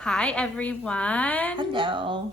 Hi, everyone. Hello.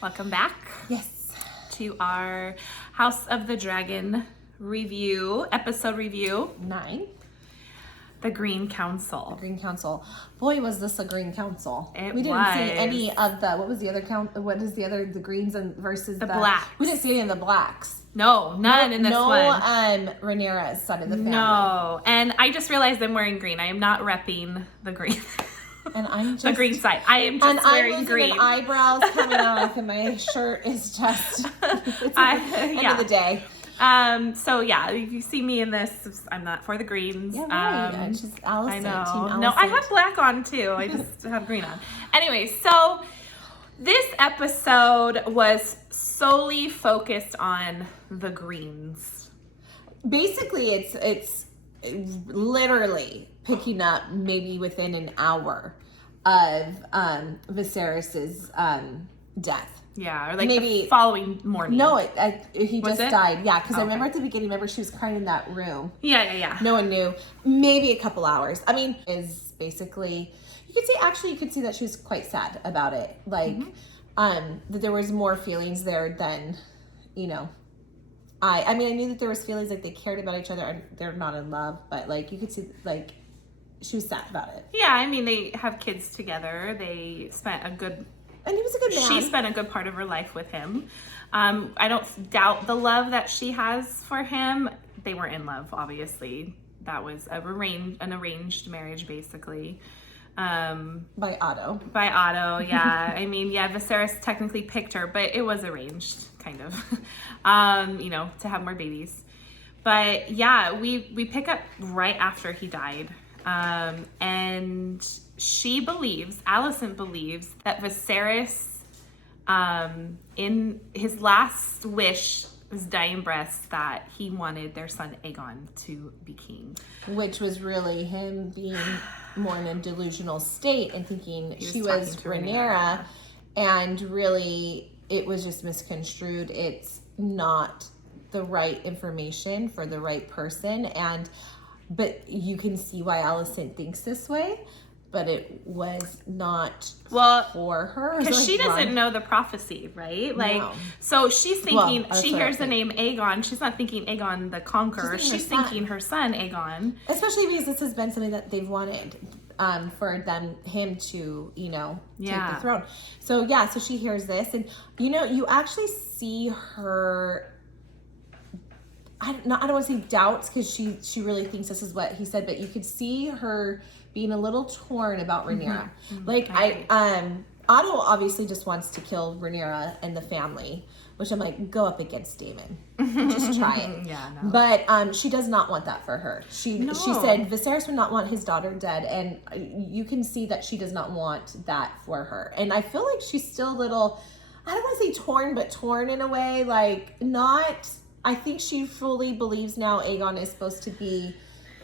Welcome back. Yes. To our House of the Dragon review, episode review. 9. The Green Council. The Green Council. Boy, was this a Green Council. It we didn't was. see any of the, what was the other what is the other, the greens and versus the blacks. We didn't see any of the blacks. No, none in this one. No, Rhaenyra's side of the family. No. And I just realized I'm wearing green. I am not repping the green. And I'm just... the green side. I am just wearing green. And eyebrows coming off and my shirt is just... it's end of the day. So yeah, if you see me in this, I'm not for the greens. Yeah, right. It's just Alicent. I know. Team Alicent. No, I have black on too. I just have green on. Anyway, so this episode was solely focused on the greens. Basically, it's literally picking up maybe within an hour of Viserys's death. Yeah, or like maybe the following morning. No, he just died. Yeah, because I Okay. remember at the beginning, she was crying in that room. Yeah. No one knew. Maybe a couple hours. I mean, is basically, you could see that she was quite sad about it. Like, that there was more feelings there than, I mean, I knew that there was feelings like they cared about each other. They're not in love, but like you could see, like, she was sad about it. Yeah, I mean, they have kids together. They spent And he was a good man. She spent a good part of her life with him. I don't doubt the love that she has for him. They were in love, obviously. That was an arranged marriage, basically. By Otto. Yeah. I mean, yeah, Viserys technically picked her, but it was arranged, kind of, to have more babies. But yeah, we pick up right after he died. And Alicent believes that Viserys, in his last wish, his dying breath, that he wanted their son Aegon to be king. Which was really him being more in a delusional state and thinking she was Rhaenyra, and really it was just misconstrued. It's not the right information for the right person, but you can see why Alicent thinks this way, but it was not for her. Because she doesn't know the prophecy, right? Like, no. So she's thinking, she hears the name Aegon. She's not thinking Aegon the Conqueror. She's thinking her son Aegon. Especially because this has been something that they've wanted for him to, take the throne. So yeah, so she hears this, and you actually see her. I don't want to say doubts, because she really thinks this is what he said, but you could see her being a little torn about Rhaenyra. Like Otto obviously just wants to kill Rhaenyra and the family, which I'm like, go up against Daemon, just try it. Yeah, no. But she does not want that for her. She said Viserys would not want his daughter dead, and you can see that she does not want that for her. And I feel like she's still a little, I don't want to say torn, but torn in a way, like not. I think she fully believes now Aegon is supposed to be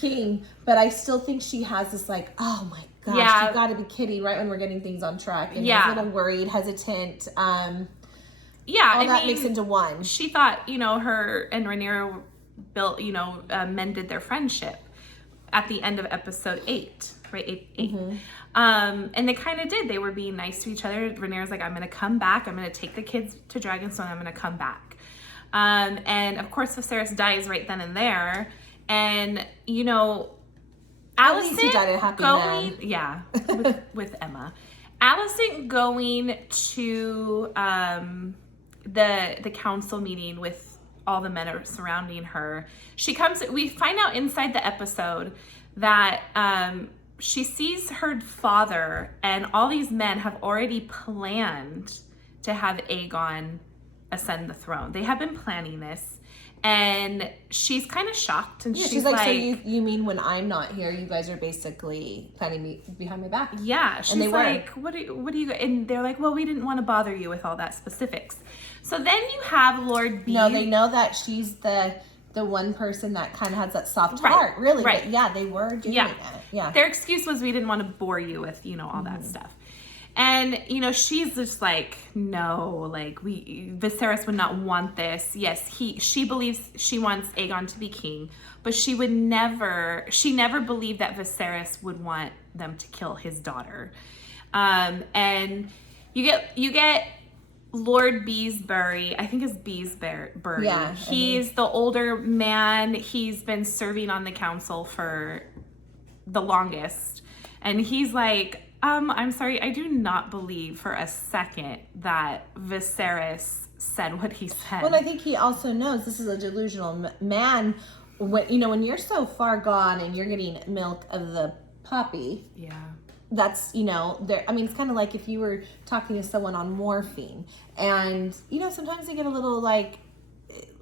king, but I still think she has this like, oh my gosh, you got to be kidding, right when we're getting things on track. And a little worried, hesitant. All that mixed into one. She thought, her and Rhaenyra built, mended their friendship at the end of episode 8, right? 8. And they kind of did. They were being nice to each other. Rhaenyra's like, I'm going to come back. I'm going to take the kids to Dragonstone. I'm going to come back. And of course Viserys dies right then and there, and Alicent he died a happy man. with Emma. Alicent going to the council meeting with all the men surrounding her. We find out inside the episode that she sees her father and all these men have already planned to have Aegon ascend the throne. They have been planning this, and she's kind of shocked, and she's like, so you mean when I'm not here, you guys are basically planning me behind my back? Yeah. She's like, what do you, and they're like, well, we didn't want to bother you with all that specifics. So then you have Lord B. No, they know that she's the one person that kind of has that soft heart, really. Right. But yeah, they were doing it. Yeah. Their excuse was, we didn't want to bore you with, all that stuff. And, she's just like, no, like Viserys would not want this. Yes, she believes she wants Aegon to be king, but she never believed that Viserys would want them to kill his daughter. And you get Lord Beesbury, I think it's Beesbury. Yeah. He's the older man. He's been serving on the council for the longest. And he's like, I'm sorry, I do not believe for a second that Viserys said what he said. Well, I think he also knows this is a delusional man. When you're so far gone and you're getting milk of the poppy. Yeah. That's, it's kind of like if you were talking to someone on morphine and, sometimes they get a little like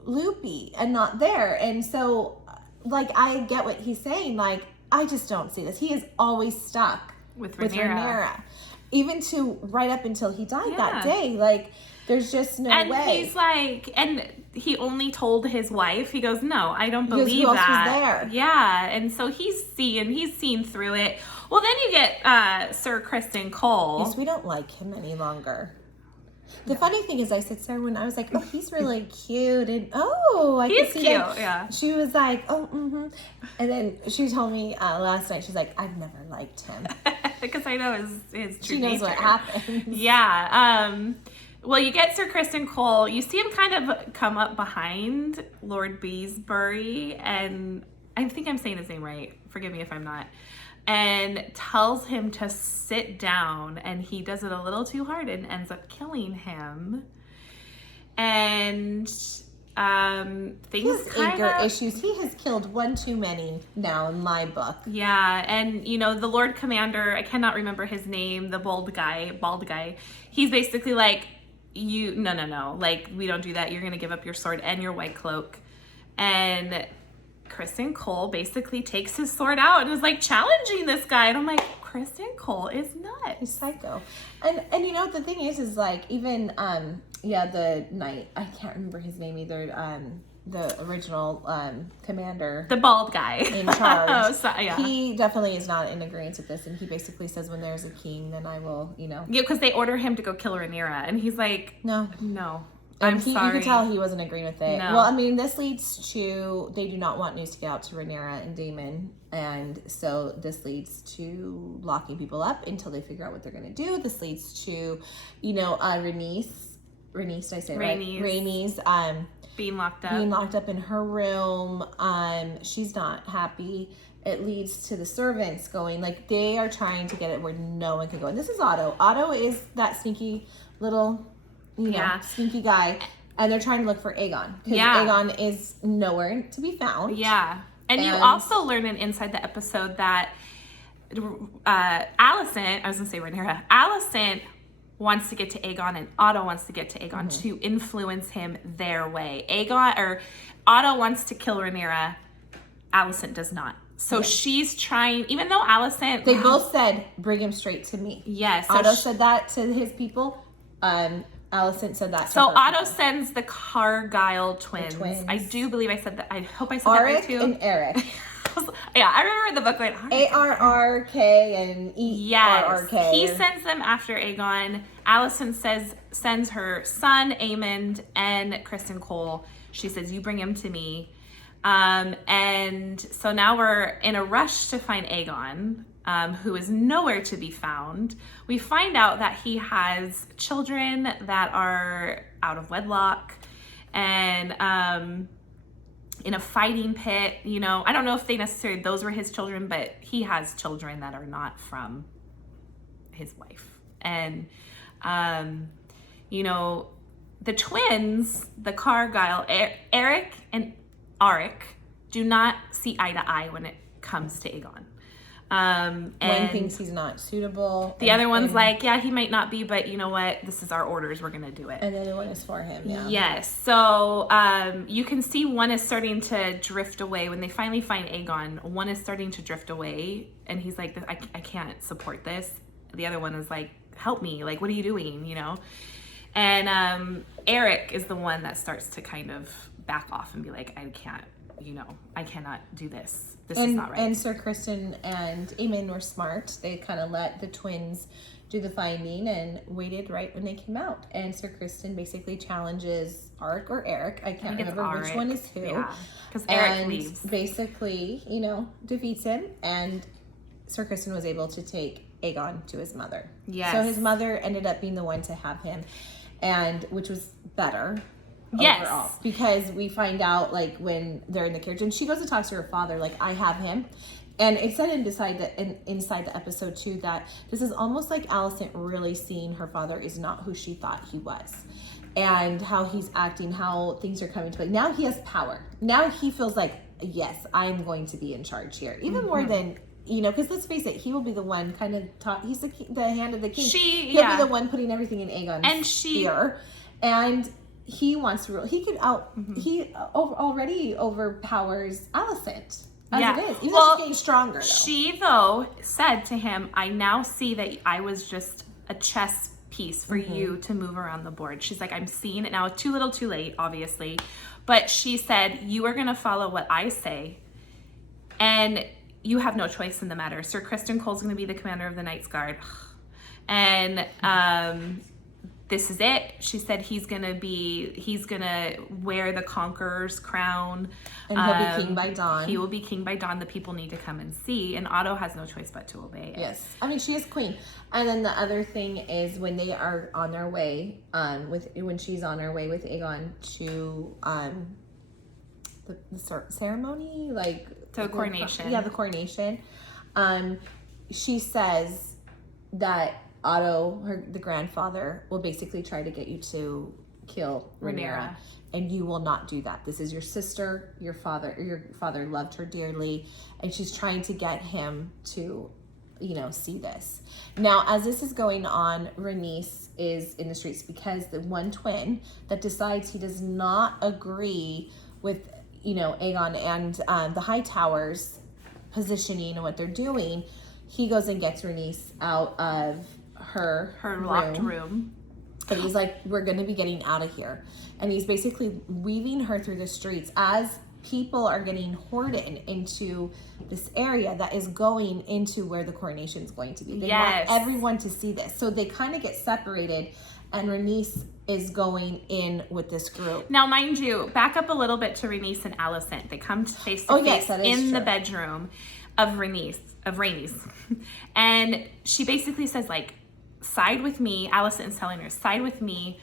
loopy and not there. And so I get what he's saying. Like, I just don't see this. He is always stuck with Rhaenyra. Even to right up until he died that day. Like, there's just no way. And he's like, and he only told his wife. He goes, no, I don't believe who else that. was there? Yeah, and so he's seen through it. Well, then you get Sir Criston Cole. Yes, we don't like him any longer. The funny thing is, I said, Sarah, when I was like, oh, he's really cute, and he's can see cute, that. yeah. She was like, oh, mm-hmm. And then she told me last night, she's like, I've never liked him. Because I know his true She knows nature. what happens. Yeah. Well, you get Sir Criston Cole. You see him kind of come up behind Lord Beesbury, and I think I'm saying his name right. Forgive me if I'm not. And tells him to sit down, and he does it a little too hard and ends up killing him. And things anger issues. He has killed one too many now in my book. Yeah, and the Lord Commander, I cannot remember his name, the bald guy. He's basically like, no, like, we don't do that. You're gonna give up your sword and your white cloak. And Criston Cole basically takes his sword out and is like challenging this guy, and I'm like, Criston Cole is nuts. He's psycho. And the thing is like, even the knight, I can't remember his name either, the original commander, the bald guy in charge. Yeah, he definitely is not in agreement with this, and he basically says, when there's a king, then I will, yeah, because they order him to go kill Rhaenyra, and he's like, no, I'm sorry. You could tell he wasn't agreeing with it. No. Well, this leads to, they do not want news to get out to Rhaenyra and Daemon, and so this leads to locking people up until they figure out what they're going to do. This leads to, Rhaenys, did I say it right? Rhaenys, being locked up in her room. She's not happy. It leads to the servants going, like, they are trying to get it where no one can go. And this is Otto. Otto is that sneaky little, sneaky guy. And they're trying to look for Aegon. Because Aegon is nowhere to be found. Yeah. And you also learn inside the episode that Alicent, I was going to say Rhaenyra, Alicent wants to get to Aegon, and Otto wants to get to Aegon to influence him their way. Otto wants to kill Rhaenyra. Alicent does not. So she's trying, even though Alicent... They both said, bring him straight to me. Yes. So Otto said that to his people. Alicent said that to So her Otto people. sends the Cargyle twins. I do believe I said that. I hope I said that right too. And Eric. Yeah, I remember in the book going ARRK and ERRK. Yes, he sends them after Aegon. Alicent sends her son Aemond and Criston Cole. She says, "You bring him to me." And so now we're in a rush to find Aegon, who is nowhere to be found. We find out that he has children that are out of wedlock, and in a fighting pit. I don't know if those were his children, but he has children that are not from his wife. And the twins, the Cargyle, Eric and Arik, do not see eye to eye when it comes to Aegon. One thinks he's not suitable. The other one's like, yeah, he might not be, but you know what? This is our orders. We're going to do it. And the other one is for him, yeah. Yes. So you can see one is starting to drift away. When they finally find Aegon, one is starting to drift away. And he's like, I can't support this. The other one is like, help me. Like, what are you doing? And Eric is the one that starts to kind of back off and be like, I cannot do this. This is not right. And Sir Criston and Aemon were smart. They kind of let the twins do the finding and waited right when they came out. And Sir Criston basically challenges Arik or Eric. I can't remember which one is who. Yeah, because Eric leaves. Basically, defeats him. And Sir Criston was able to take Aegon to his mother. Yes. So his mother ended up being the one to have him, and which was better. Yes. Overall, because we find out like when they're in the carriage and she goes to talk to her father, like, I have him. And it said inside the episode too that this is almost like Alicent really seeing her father is not who she thought he was, and how he's acting, how things are coming to play. Now he has power. Now he feels like, yes, I'm going to be in charge here, even more than, you know, because let's face it, he will be the one kind of he's the hand of the king. He'll be the one putting everything in Aegon's ear, and he wants to rule. He could he already overpowers Alicent as it is, even though she's getting stronger. She though said to him, "I now see that I was just a chess piece for you to move around the board." She's like, "I'm seeing it now. Too little, too late, obviously." But she said, "You are going to follow what I say, and you have no choice in the matter. Sir Criston Cole's going to be the commander of the Knights Guard, and this is it." She said he's gonna wear the conqueror's crown, and he'll be king by dawn. He will be king by dawn. The people need to come and see, and Otto has no choice but to obey it. Yes, I mean, she is queen. And then the other thing is when they are on their way, when she's on her way with Aegon to the ceremony, like the coronation. The coronation. She says that Otto, the grandfather, will basically try to get you to kill Rhaenyra, and you will not do that. This is your sister. Your father loved her dearly, and she's trying to get him to, you know, see this. Now, as this is going on, Rhaenys is in the streets because the one twin that decides he does not agree with, you know, Aegon and the Hightowers positioning and what they're doing. He goes and gets Rhaenys out of her locked room. And he's like, we're going to be getting out of here. And he's basically weaving her through the streets as people are getting hoarded into this area that is going into where the coronation is going to be. They want everyone to see this. So they kind of get separated, and Rhaenys is going in with this group. Now, mind you, back up a little bit to Rhaenys and Alicent. They come face to face in the bedroom of Rhaenys. And she basically says, like, side with me. Alicent is telling her, side with me.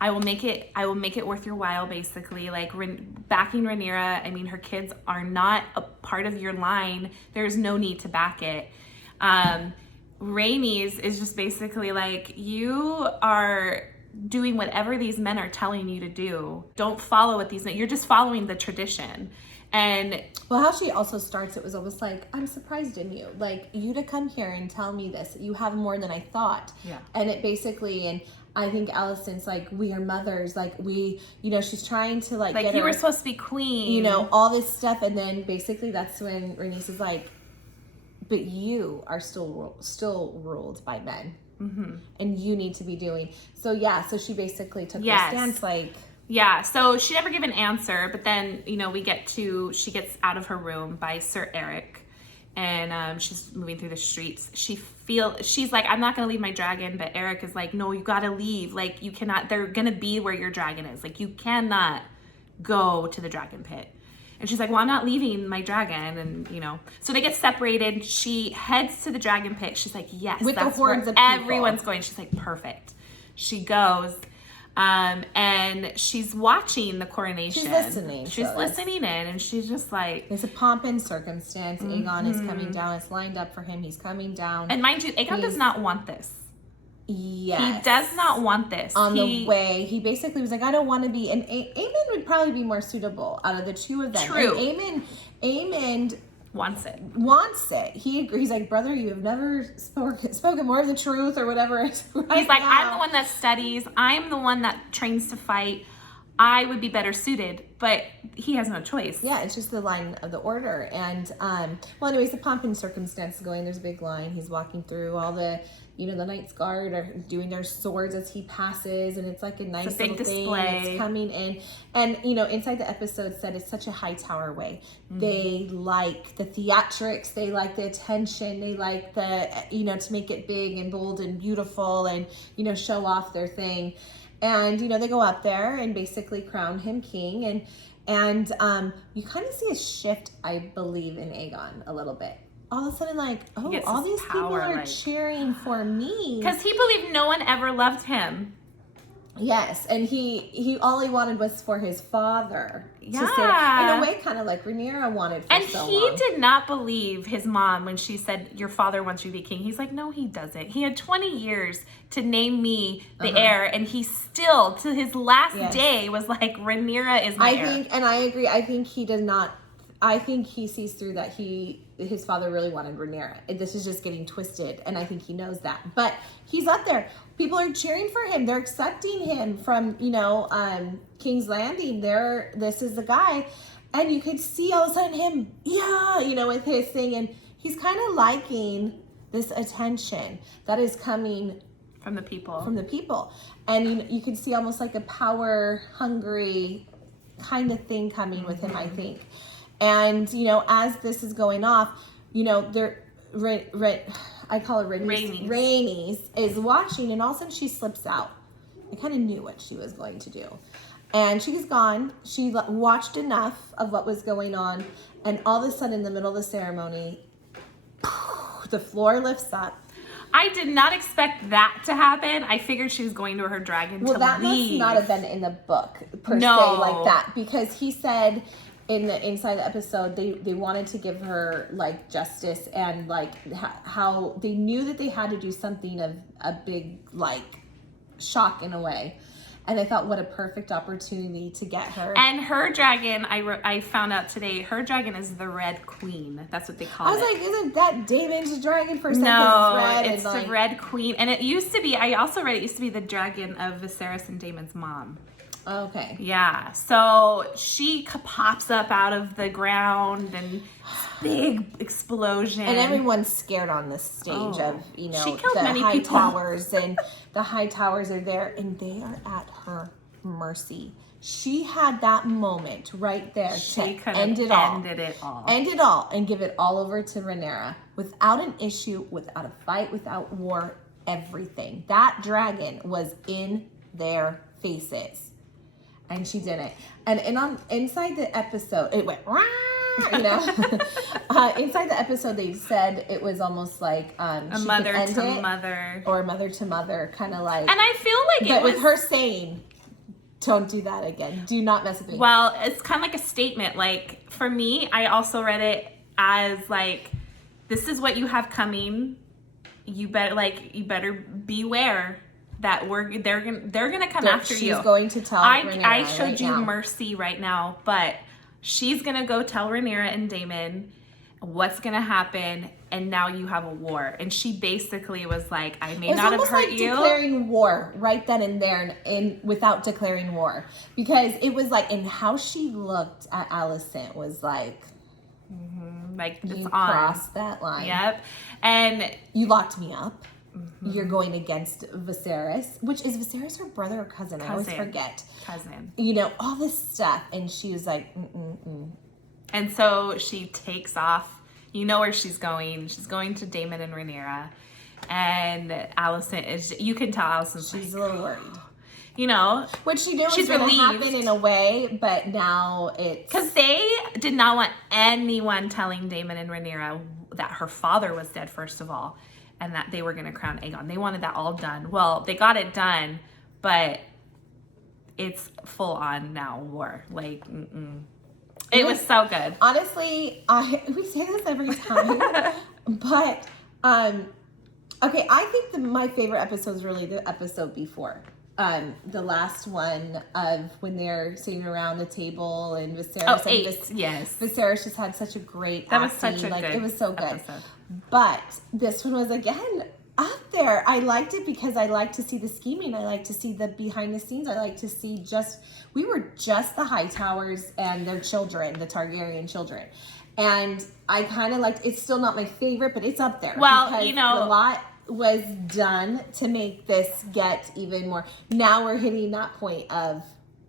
I will make it worth your while, basically. Like, backing Rhaenyra, I mean, her kids are not a part of your line. There's no need to back it. Rhaenys is just basically like, you are doing whatever these men are telling you to do. Don't follow what these men, you're just following the tradition. And well, how she also starts, it was almost like, I'm surprised in you, like, you to come here and tell me this, you have more than I thought. Yeah. And it basically, and I think Alicent's like, we are mothers, like, we, you know, she's trying to like get you her, were supposed to be queen, you know, all this stuff. And then basically that's when Rhaenys is like, but you are still ruled by men. And you need to be doing so. So she basically took the stance, like, so she never gave an answer, but then, you know, she gets out of her room by Sir Eric, and she's moving through the streets. She's like, I'm not gonna leave my dragon, but Eric is like, no, you gotta leave. Like, you cannot, they're gonna be where your dragon is. Like, you cannot go to the dragon pit. And she's like, well, I'm not leaving my dragon. And, you know, so they get separated. She heads to the dragon pit. She's like, yes, with that's the hordes where of people. Everyone's going. She's like, perfect. She goes, and she's watching the coronation. She's listening. She's listening in, and she's just like, it's a pomp and circumstance. Aegon is coming down. It's lined up for him. He's coming down. And mind you, Aegon does not want this. Yes. He does not want this. On the way, he basically was like, I don't want to be, and Aemon would probably be more suitable out of the two of them. True. And Aemon wants it. He agrees. He's like, brother, you have never spoken more of the truth or whatever. He's like, now. I'm the one that studies. I'm the one that trains to fight. I would be better suited, but he has no choice. Yeah, it's just the line of the order. And, well, anyways, the pomp and circumstance is going. There's a big line. He's walking through all the, you know, the Knights Guard are doing their swords as he passes, and it's like a nice little display. Thing. It's coming in. And, you know, inside the episode said it's such a Hightower way. They like the theatrics. They like the attention. They like the, you know, to make it big and bold and beautiful and, you know, show off their thing. And, you know, they go up there and basically crown him king. And you kind of see a shift, I believe, in Aegon a little bit. all of a sudden like, oh, gets all this these people power, are like- cheering for me. Because he believed no one ever loved him. Yes, and he all he wanted was for his father to say that. Yeah. In a way, kind of like Rhaenyra wanted for And so he long. did not believe his mom when she said, your father wants you to be king. He's like, no, he doesn't. He had 20 years to name me the heir, and he still, to his last day, was like, Rhaenyra is my heir. And I agree. I think he does not. I think he sees through that his father really wanted Rhaenyra. This is just getting twisted, and I think he knows that. But he's up there. People are cheering for him. They're accepting him from, King's Landing. This is the guy. And you could see all of a sudden him, with his thing. And he's kind of liking this attention that is coming from the people. And you can see almost like a power hungry kind of thing coming with him, I think. And, as this is going off, I call her Rhaenys is watching, and all of a sudden she slips out. I kind of knew what she was going to do. And she's gone. She watched enough of what was going on, and all of a sudden in the middle of the ceremony, the floor lifts up. I did not expect that to happen. I figured she was going to her dragon to leave. Well, that must not have been in the book, per se, like that. Because he said inside the episode, they wanted to give her, like, justice and, like, how they knew that they had to do something of a big, like, shock in a way. And I thought, what a perfect opportunity to get her. And her dragon, I found out today, her dragon is the Red Queen. That's what they call it. I was like, isn't that Damon's dragon for a second? No, it's the Red Queen. And it used to be, I also read it used to be the dragon of Viserys and Daemon's mom. Okay. Yeah. So she pops up out of the ground and big explosion. And everyone's scared on this stage of, she killed the many high people. towers, and the high towers are there and they are at her mercy. She had that moment right there She to end it all. Ended it all. End it all and give it all over to Rhaenyra without an issue, without a fight, without war, everything. That dragon was in their faces. And she didn't. And inside the episode, it went, inside the episode, they said it was almost like a mother to mother. Or mother to mother, kind of like. And I feel like but with her saying, don't do that again. Do not mess with me. Well, it's kind of like a statement. Like, for me, I also read it as, like, this is what you have coming. You better beware that they're gonna come after you. She's going to tell Rhaenyra I showed right you now. mercy right now, but she's gonna go tell Rhaenyra and Daemon what's gonna happen, and now you have a war. And she basically was like, I may not have hurt like you. Declaring war right then and there, and without declaring war, because it was like, and how she looked at Alicent was like, like, it's you on. crossed that line. Yep. And you locked me up. You're going against Viserys, which is Viserys her brother or cousin? I always forget. Cousin. All this stuff, and she was like, And so she takes off. You know where she's going. She's going to Daemon and Rhaenyra. And Alicent is, you can tell Alicent's she's like, a little worried. What she knew was she's going to relieved. happen in a way, but now it's... Because they did not want anyone telling Daemon and Rhaenyra that her father was dead, first of all, and that they were going to crown Aegon. They wanted that all done. Well, they got it done, but it's full on now war. Like, It was so good. Honestly, we say this every time, but okay, I think my favorite episode is really the episode before. The last one of when they're sitting around the table and Viserys. Yes. Viserys just had such a great That was acting. such a good it was so good. episode. But this one was again up there. I liked it because I like to see the scheming. I like to see the behind the scenes. I like to see we were just the Hightowers and their children, the Targaryen children. And I kind of liked, it's still not my favorite, but it's up there. Well, because a lot was done to make this get even more. Now we're hitting that point of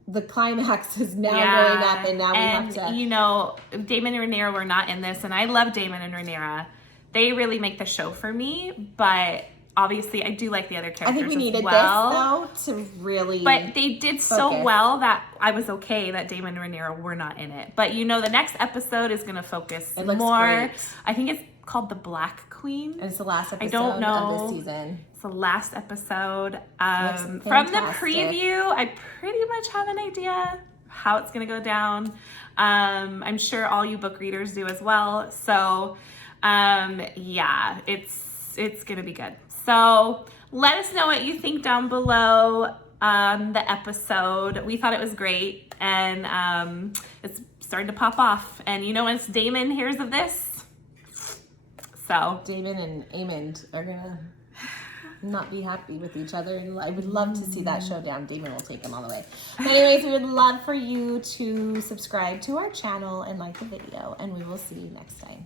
the climax is now going up, and now we have to. Daemon and Rhaenyra were not in this, and I love Daemon and Rhaenyra. They really make the show for me, but obviously I do like the other characters. I think we needed this though to really. But they did so well that I was okay that Daemon and Rhaenyra were not in it. But the next episode is going to focus more. Great. I think it's called The Black Queen. And it's the last episode I don't know. of this season. It's the last episode. Looks From the fantastic. preview, I pretty much have an idea how it's going to go down. I'm sure all you book readers do as well. So, yeah, it's going to be good. So let us know what you think down below on the episode. We thought it was great, and it's starting to pop off. And you know, once Daemon hears of this, so Daemon and Aemon are gonna not be happy with each other, and I would love to see that showdown. Daemon will take them all the way. But anyways, we would love for you to subscribe to our channel and like the video, and we will see you next time.